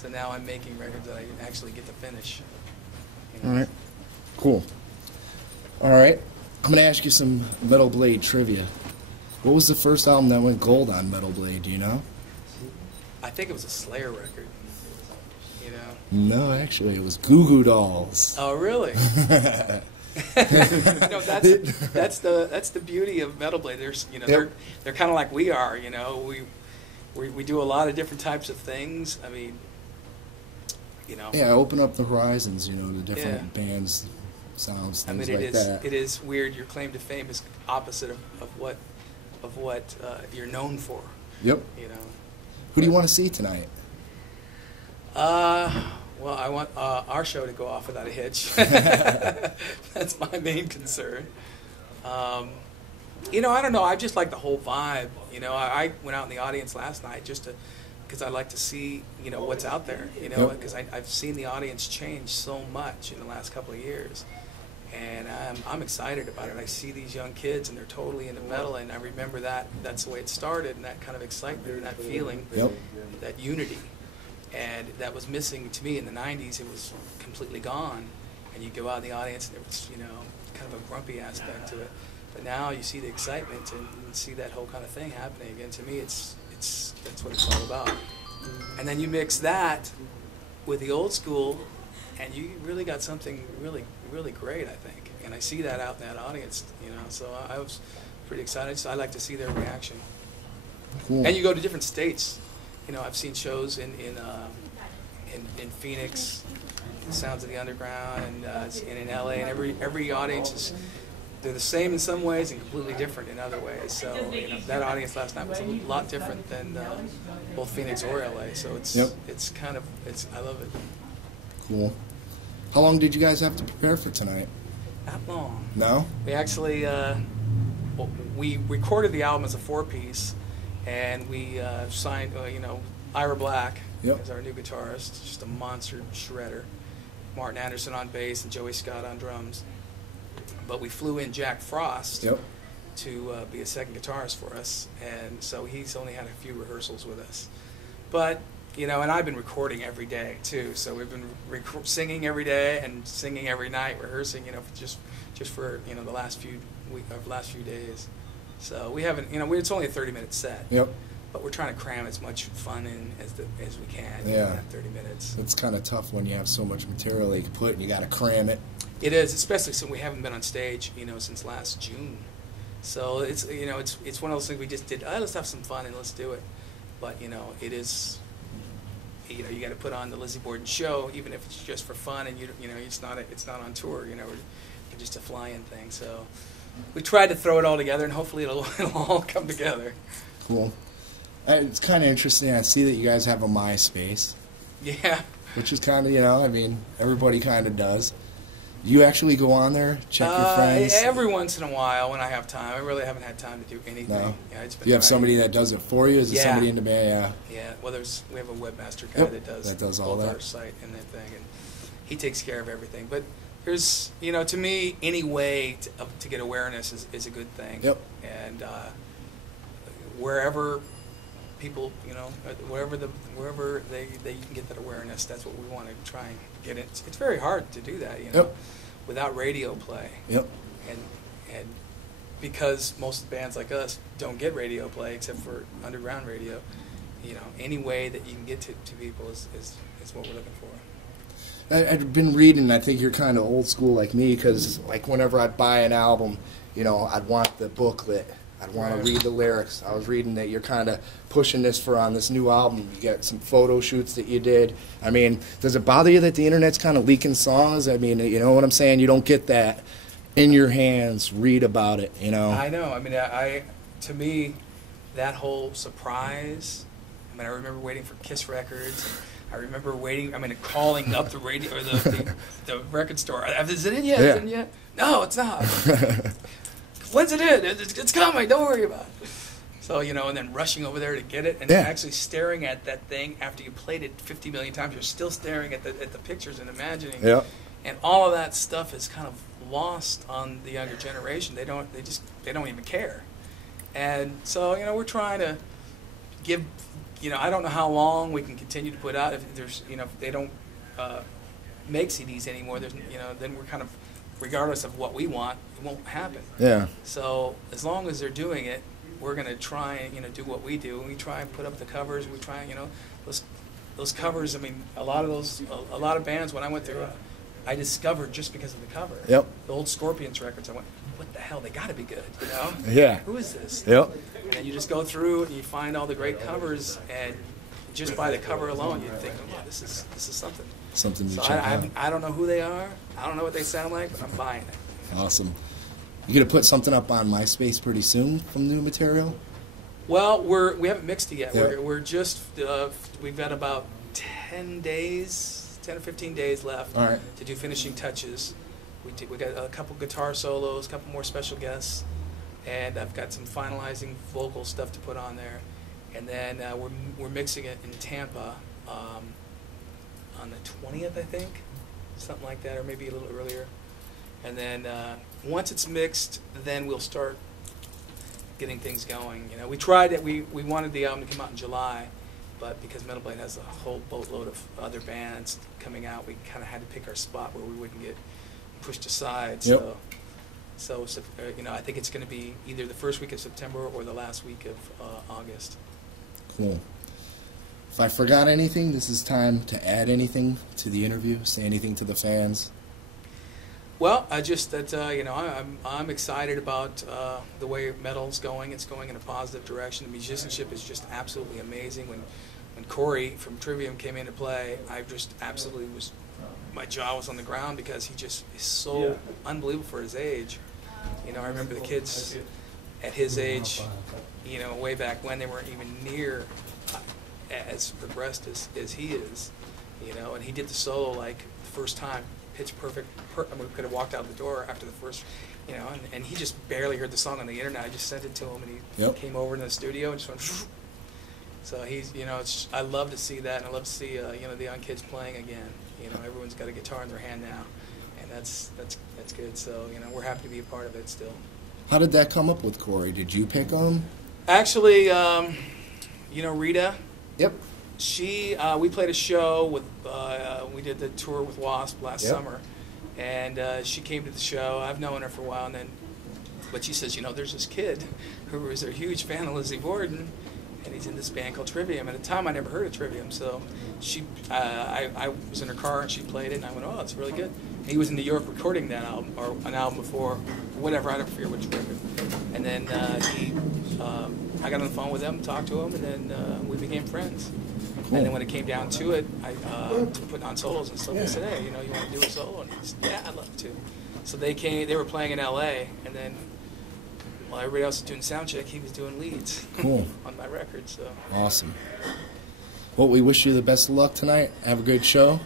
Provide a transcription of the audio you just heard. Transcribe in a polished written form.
So now I'm making records that I actually get to finish. You know? All right. Cool. All right. I'm going to ask you some Metal Blade trivia. What was the first album that went gold on Metal Blade? Do you know? I think it was a Slayer record. You know? No, actually, it was Goo Goo Dolls. Oh, really? No, that's the beauty of Metal Blade. There's, you know, they're kind of like we are. You know, we do a lot of different types of things. I mean, you know. Yeah, open up the horizons. You know, the different bands, sounds, things like that. It is weird. Your claim to fame is opposite of what you're known for. Yep. You know. Who do you want to see tonight? Well, I want our show to go off without a hitch. That's my main concern. You know, I don't know. I just like the whole vibe. You know, I went out in the audience last night just because I like to see, you know, what's out there. You know, because I've seen the audience change so much in the last couple of years. And I'm excited about it. I see these young kids, and they're totally into metal, and I remember that's the way it started, and that kind of excitement and that feeling, that unity. And that was missing to me in the 90s. It was completely gone. And you go out in the audience, and there was, you know, kind of a grumpy aspect to it. But now you see the excitement and see that whole kind of thing happening. And to me, that's what it's all about. And then you mix that with the old school, and you really got something really, really great, I think. And I see that out in that audience, you know. So I was pretty excited. So I like to see their reaction. Cool. And you go to different states. You know, I've seen shows in Phoenix, Sounds of the Underground, and in LA, and every audience is, they're the same in some ways and completely different in other ways. So, you know, that audience last night was a lot different than both Phoenix or LA. So it's kind of, I love it. Cool. How long did you guys have to prepare for tonight? Not long. No? We actually, we recorded the album as a 4-piece, and we signed, you know, Ira Black as our new guitarist, just a monster shredder. Martin Anderson on bass and Joey Scott on drums. But we flew in Jack Frost to be a second guitarist for us, and so he's only had a few rehearsals with us. But, you know, and I've been recording every day too, so we've been singing every day and singing every night, rehearsing, you know, just for, you know, the last few days. So we haven't, you know, it's only a 30-minute set. But we're trying to cram as much fun in as we can in that 30 minutes. It's kind of tough when you have so much material you can put and you got to cram it. It is, especially since we haven't been on stage, you know, since last June. So it's, you know, it's one of those things we just did. Let's have some fun and let's do it. But, you know, it is, you know, you got to put on the Lizzy Borden show, even if it's just for fun, and you know, it's not on tour. You know, it's just a fly-in thing. So we tried to throw it all together, and hopefully it'll all come together. Cool. It's kind of interesting. I see that you guys have a MySpace. Yeah. Which is kind of, you know, I mean, everybody kind of does. You actually go on there, check your friends? Every once in a while when I have time. I really haven't had time to do anything. No. Yeah, it's been you have somebody that does it for you? Is it somebody in the band? Yeah. Well, we have a webmaster guy that does all both that. our site and that thing, and he takes care of everything. But there's, you know, to me, any way to get awareness is a good thing. And wherever people, you know, wherever they can get that awareness, that's what we want to try and get it. It's very hard to do that, you know, without radio play. And because most bands like us don't get radio play except for underground radio, you know, any way that you can get to people is what we're looking for. I've been reading, I think you're kind of old school like me, because like whenever I'd buy an album, you know, I'd want the booklet. I'd want to read the lyrics. I was reading that you're kind of pushing this on this new album. You got some photo shoots that you did. I mean, does it bother you that the internet's kind of leaking songs? I mean, you know what I'm saying? You don't get that in your hands, read about it, you know? I know. I mean, to me, that whole surprise, I mean, I remember waiting for Kiss Records. I remember calling up the radio or the record store. Is it in yet? Is it in yet? No, it's not. When's it in? It's coming. Don't worry about it. So, you know, and then rushing over there to get it, and actually staring at that thing after you played it 50 million times. You're still staring at the pictures and imagining. And all of that stuff is kind of lost on the younger generation. They don't even care. And so, you know, we're trying to give I don't know how long we can continue to put out. If there's, if they don't make CDs anymore, there's, then we're kind of, regardless of what we want, it won't happen. Yeah. So as long as they're doing it, we're going to try and, do what we do. We try and put up the covers. We try, those covers. I mean, a lot of bands, when I went through, I discovered just because of the cover. Yep. The old Scorpions records, I went, what the hell? They got to be good, Yeah. Who is this? Yep. And then you just go through and you find all the great covers, and just by the cover alone, you think, oh, yeah, this is something. Something to So check out. I don't know who they are. I don't know what they sound like, but I'm buying it. Awesome. You gonna put something up on MySpace pretty soon from new material? Well, we haven't mixed it yet. Yeah. We're just we've got about 10 or 15 days left All right. to do finishing touches. We got a couple guitar solos, a couple more special guests, and I've got some finalizing vocal stuff to put on there. And then we're mixing it in Tampa on the 20th, I think, something like that, or maybe a little earlier. And then once it's mixed, then we'll start getting things going. We tried it. We wanted the album to come out in July, but because Metal Blade has a whole boatload of other bands coming out, we kind of had to pick our spot where we wouldn't get pushed aside. Yep. So I think it's going to be either the first week of September or the last week of August. Cool. If I forgot anything, this is time to add anything to the interview. Say anything to the fans. Well, I'm excited about the way metal's going. It's going in a positive direction. The musicianship is just absolutely amazing. When Corey from Trivium came into play, I just absolutely my jaw was on the ground because he just is so unbelievable for his age. I remember the kids at his age, way back when, they weren't even near as progressed as he is, and he did the solo like the first time, pitch perfect. I mean, we could have walked out the door after the first, and he just barely heard the song on the internet. I just sent it to him, and he came over in the studio and just went. So he's, I love to see that, and I love to see, the young kids playing again. Everyone's got a guitar in their hand now, and that's good. So we're happy to be a part of it still. How did that come up with Corey? Did you pick him? Actually, Rita. Yep. We played a show with, we did the tour with Wasp last summer, and she came to the show. I've known her for a while, but she says, there's this kid who is a huge fan of Lizzy Borden, and he's in this band called Trivium. At the time, I never heard of Trivium, so I was in her car and she played it, and I went, oh, it's really good. And he was in New York recording that album, or an album before, whatever, I don't forget which record. And then I got on the phone with him, talked to him, and then we became friends. Cool. And then when it came down to it, to put on solos and stuff, I said, hey, you want to do a solo? And he said, yeah, I'd love to. So they were playing in L.A., and then while everybody else was doing sound check, he was doing leads. Cool. On my record. So awesome. Well, we wish you the best of luck tonight. Have a great show.